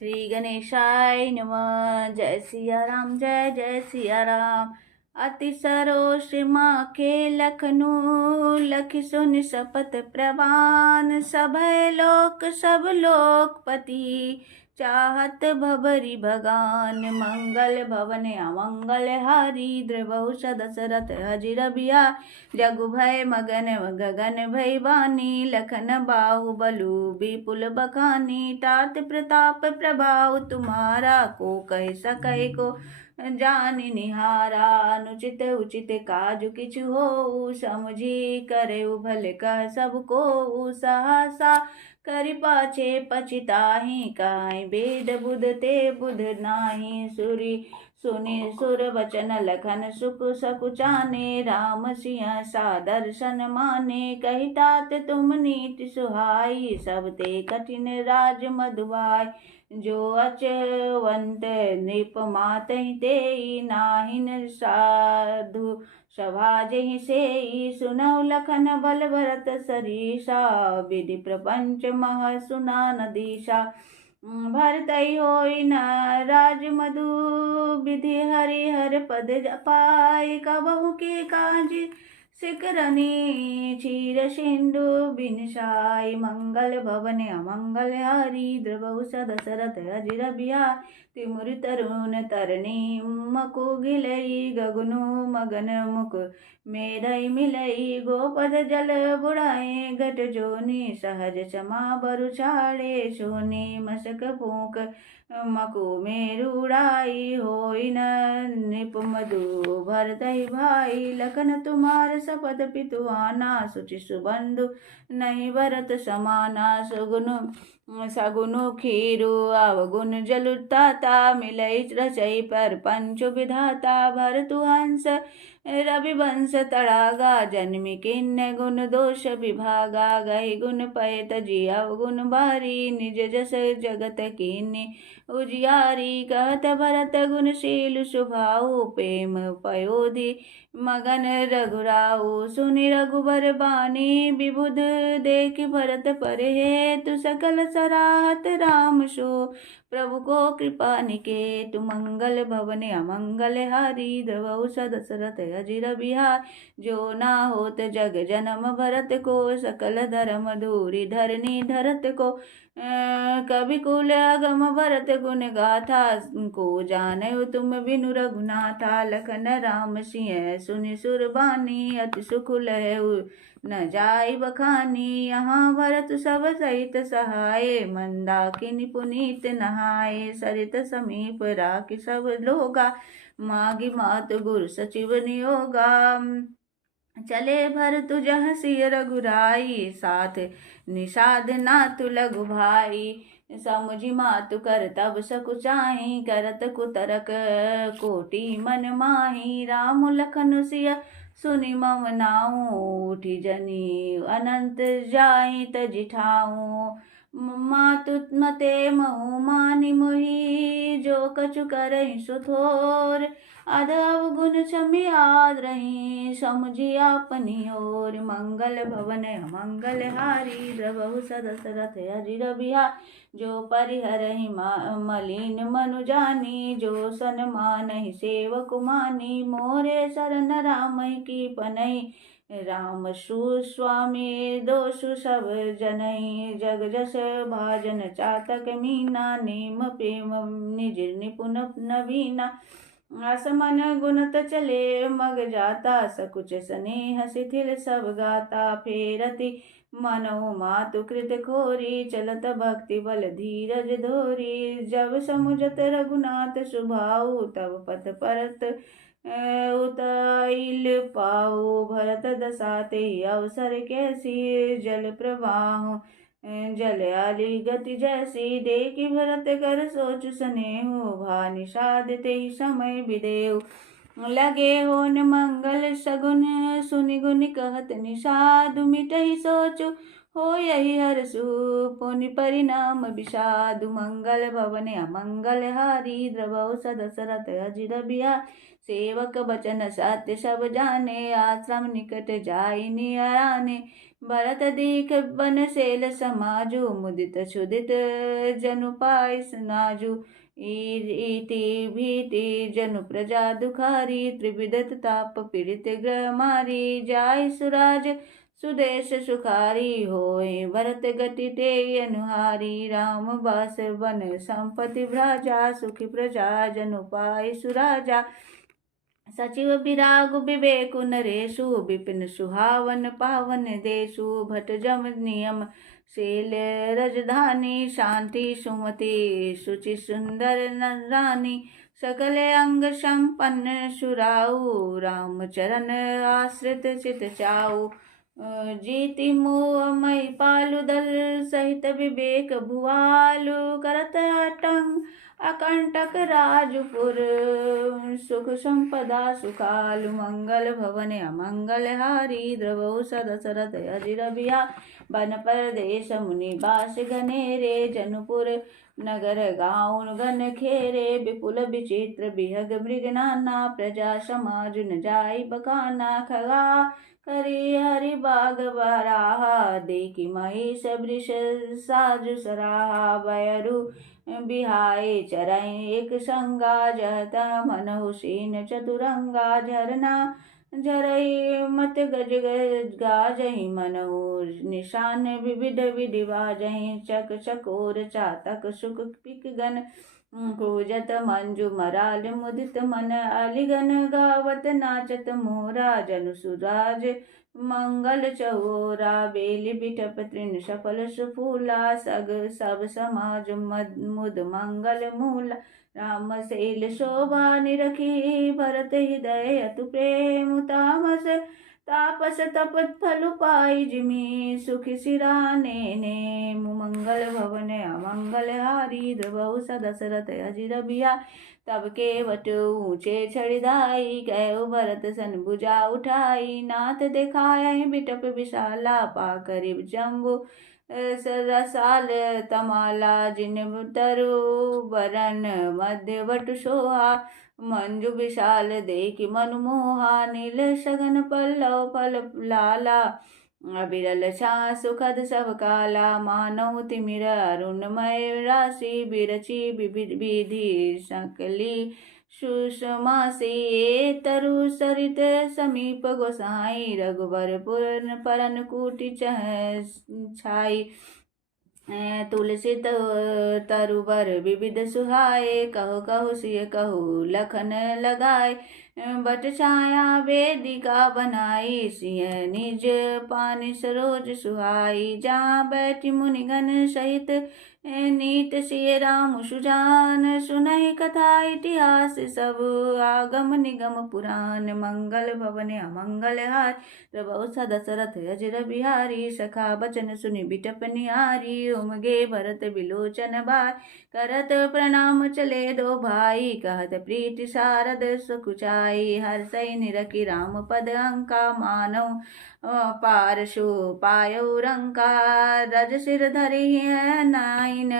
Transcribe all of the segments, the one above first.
श्री गणेशाय नमः। जय सिया राम, जय जय सिया राम। अति सरोष माखे लखनू, लखि सुन शपथ प्रवान। सभय लोक सब लोकपति, चाहत भबरी भगान। मंगल भवन अमंगल हारी, द्रवहु दशरथ अजिर बिया। जगु भय मगन गगन भय बानी, लखन बाहुबलु विपुल बखानी। तात प्रताप प्रभाव तुम्हारा, को कह सकै को जानि निहारा। अनुचित उचित काजु किछु हो, समझी करे भल कह सबको। सहसा करि पाछे पछिताहि, काई बेद बुध ते बुध नाही। सुनि सुर वचन लखन सुख सकुचाने, राम सिंह सा दर्शन माने। कहि तात तुम नीति सुहाई, सब ते कठिन राज मधुबाई। जो अचवंत नृप मातहि तेई, नाहिन साधु सभा जहि सेई। सुनौ लखन बल भरत सरीसा, विधि प्रपंच मह सुना नदीसा। भरत होई न राज मधु, विधि हरिहर पद पाई। कबहु के काज सिकरनी, क्षीर सिंधु बिनसाई। मंगल भवन अमंगल हारी, द्रवहु दशरथ अजिर बिहार। तिमुर तरुण तरनी मकु गिलई, गगनु मगन मुख मेरई मिलई। गोपद जल बुढ़ाए घट जोनी, सहज क्षमा बरु छाड़े सोनी। मसक फूक मकु मेरुड़ाई, होई न नृप मधु भरतहि भाई। लखन तुम्हार सपथ पितु आना, सुचि सुबंधु नहीं भरत समाना। सगुनु खीरु अवगुण जलु ताता, मिलई रचई पर पंचु विधाता। भरतु हंस रविवंश तड़ागा, जन्मि किन्ने गुण दोष विभागा। गहि गुण पय तजी अवगुण भारी, निज जस जगत कीन्ने उजियारी। कहत भरत गुणशील स्वभाव, प्रेम पयोधि मगन रघुराऊ। सुनि रघुबर बानी, विबुध देख भरत परे हेतु। सकल सराहत राम सो, प्रभु को कृपा निकेतु। मंगल भवन अमंगल हारी, द्रवहु दशरथ अजिर बिहार। जो ना होत जग जन्म भरत को, सकल धर्म धूरि धरनी धरत को। कवि कुल अगम भरत गुण गाथा, को जाने तुम बिनु रघुनाथा। लखन राम सिंह सुनि सुर बानी, अति सुख लहु न जाय बखानी। यहाँ भरत सब सहित सहाय, मंदाकिनी पुनीत नहाय। सरित समीप राखि सब लोगा, मागी मातु गुरु सचिव नियोगा। चले भरतु जहाँ सिय रघुराई, साथ निषाद नातु लघु भाई। समुझि मातु कर तब सकुचाई, करत कुतरक कोटि मन माही। राम लखन सिय सुनि मम नाऊ, उठी जनी अनंत जाई तजि ठाऊ। मातु मते महु मानि मोहि, जो कछु करहि सो थोर। अधव गुण क्षमि आदरहि, समुझि आपनी ओर। मंगल भवन अमंगल हारी, द्रवहु दशरथ अजिर बिहार। जो परिहरहि मलिन मनु जानी, जो सन्मानहि सेवक मानी। मोरे शरण राम की पनहि, राम सुस्वामी दोषु सब जनहि। जग जस भाजन चातक मीना, नेम प्रेम निज निपुण नवीना। असमन गुणत चले मग जाता, सकुच स्नेह शिथिल सब गाता। फेरति मनो मातु कृत खोरी, चलत भक्ति बल धीरज धोरी। जब समुझत रघुनाथ सुभाऊ, तब पथ परत उतैल पाऊ। भरत दशा ते अवसर कैसी, जल प्रवाह जल आली गति जैसी। देखि भरत कर सोच स्नेहु, भा निषाद ते समय विदेव। लगे होन मंगल सगुन, सुनि गुनि कहत निषाद। मिटहि सोचु हो यही हरसु पुनि परिणाम विषादु मंगल भवन अमंगल हारी द्रवौ सदशरथ अजिर बिया सेवक बचन सत्य सब जाने आश्रम निकट जाई नियराने भरत दीख बन सेल समाजु मुदित क्षुदित जनु पाय सुनाजु इति भीति जनु प्रजा दुखारी त्रिविधत ताप पीड़ित ग्रह मारी जाय सुराज सुदेश सुखारी होय भरत गति ते अनुहारी राम बास वन संपति भ्राजा सुखी प्रजा जनु पाय सुराजा सचिव विराग विवेक नरेशु विपिन सुहावन पावन देशु भट जम नियम शील रजधानी शांति सुमति सुचि सुंदर रानी सकल अंग संपन्न सुराऊ रामचरण आश्रित चित चाऊ जीति मोह मई पालु दल सहित विवेक भुआलु करत अटंग अकंटक राजपुर सुख संपदा सुखालु मंगल भवन अमंगल हारी द्रवौ सदशरथ अजिर बिया बन परदेश मुनि बास घनेरे जनुपुर नगर गाँव गण खेरे विपुल विचित्र बिहग मृग नाना प्रजा समाज न जाई बकाना खगा करी हरि बाग बराहा देखी महिष वृष साजु सराहा बयरु बिहाय चरई एक संगा जहत मनहुसीन चतुरंगा झरना झरई मत गज गाजहि मनहु निशान विविध विधि बाजहि चक चकोर चातक सुख पिक गन कूजत मंजु मराल मुदित मन अलिगन गावत नाचत मोरा जनु सुराज मंगल चहोरा बेली बिटप तृण सफल सुफूला सग सब समाज मुद मंगल मूला राम शैल शोभा निरखी भरत हृदय अतु प्रेम तामस तापस तपत फल पाई जिमी सुखी सिराने ने मंगल भवन अमंगल हारी द्रवौ सदशरथ अजिर बिया तब के वट ऊंचे छड़िदाई कहो भरत सन भुजा उठाई नाथ दिखाय बिटप विशाला पा करीब जम्बू रसाल तमाला जिन तरु वरण मध्य वट सोहा मंजु विशाल देखि मनमोहा नील सगन पल्लव फल लाला अबिरल छा सुखद सब काला मानव तिमिर अरुणमय राशि बिरची विधि सकली सुषमासी तरु सरित समीप गोसाई रघुबर पूर्ण परन कुटी छाई तुलसी तरुबर विविध सुहाए कहो कहो सिय कहो लखन लगाए बट छाया वेदिका बनाई सिय निज पानी सरोज सुहाई जहाँ बैठी मुनिगण सहित नीत सिय राम सुजान सुनहि कथा इतिहास सब आगम निगम पुराण मंगल भवन अमंगल हार प्रभु सदशरथ अजर बिहारी सखा बचन सुनि बिटप निहारी उमगे भरत बिलोचन बार करत प्रणाम चले दो भाई कहत प्रीति शारद सुकुचाई हर सै निरखी राम पद अंका मानव पारशु पायौ रंका रज सिर धरि है नाइन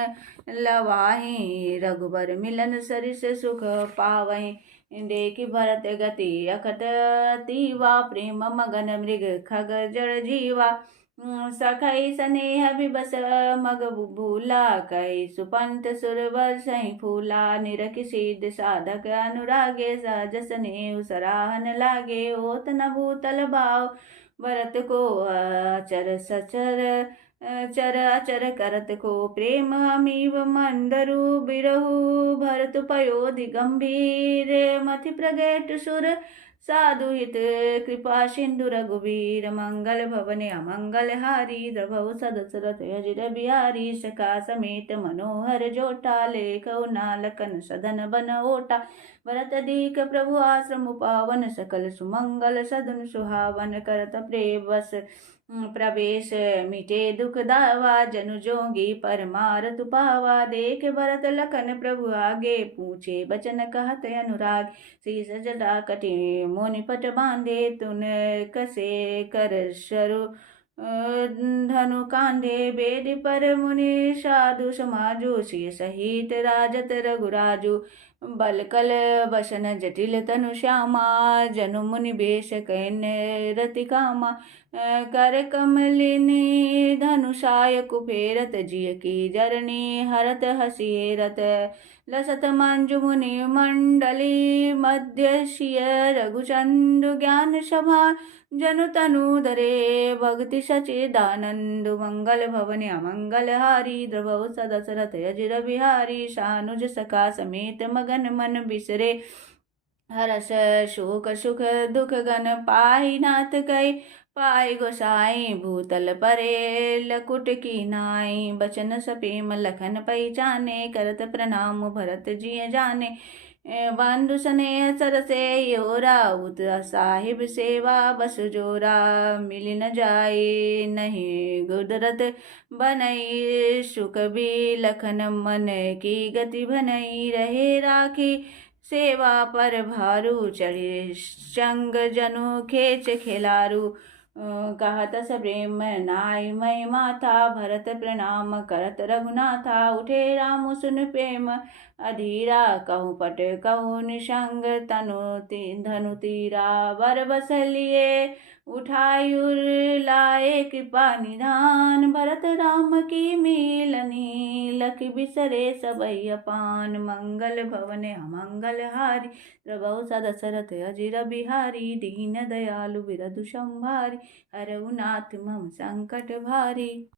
लवाही रघुबर मिलन सरिस सुख पावही देखि भरत गति अकट तीवा प्रेम मगन मृग खग जड़ जीवा सखई स्नेह विबस मग भूला कई सुपंत सुरवर सही फूला निरखि सिद्ध साधक अनुरागे सहज स्नेह सराहन लागे होत न भूतल भाव भरत को अचर सचर चर अचर करत को प्रेम अमीव मंदरु बिरहु भरत पयोधि गंभीर मथि प्रगट सुर साधु हित कृपा सिंधु रघुवीर मंगल भवन अमंगल हारी द्रभव सदशरथ अजिर बिहारी सखा समेत मनोहर जोटा लेखौ नालकन सदन बन ओटा भरत दीक प्रभु आश्रम पावन सकल सुमंगल सदन सुहावन करत प्रेम बस प्रवेश मिटे दुख दावा जनु जोगी परमारत पावा देख भरत लखन प्रभु आगे पूछे बचन कहत अनुराग शीस जटा कटि मुनि पट बांधे तुन कसे कर सरु धनु कांधे बेद पर मुनि साधु समाजो सिय सहित राजत रघुराजु बल कल बसन जटिल तनु श्यामा जनु मुनि बेश कैन रति कामा कर कमलिनी धनुषाय कुफेरत जिय की जरनी हरत हसिये रत लसत मंजु मुनि मंडली मध्य शिय रघुचंद्र ज्ञान सभा जनु तनु धरे भक्ति सचिदानंद मंगल भवन अमंगल हारी द्रवौ सदसरथ अजिर बिहारी सानुज सखा समेत मगन मन बिसरे हरस शोक सुख दुख गन पाहि नाथ कई पाए गोसाई भूतल परे लकुट की नाई बचन सपेम लखन पहचाने करत प्रणाम भरत जिय जाने बंधु स्नेह सरसे योरा उत साहिब सेवा बस जोरा मिल न जाए नहीं गुदरत बनई सुख भी लखन मन की गति बनई रहे राखी सेवा पर भारू चढ़े संग जनु खेच खिलारू कहत प्रेम नाय मई माथा भरत प्रणाम करत रघुनाथा उठे राम सुन प्रेम अधीरा कहूँ पट कहूँ निसंग धनु तीरा बर बस लिए उठायुर लाए कृपा निधान भरत राम की मिलनी लख बिसरे सबई अपान मंगल भवन अमंगल हारी प्रभु सदसरथ अजिर बिहारी दीन दयालु बिरधु संभारी हरऊ नाथ मम संकट भारी।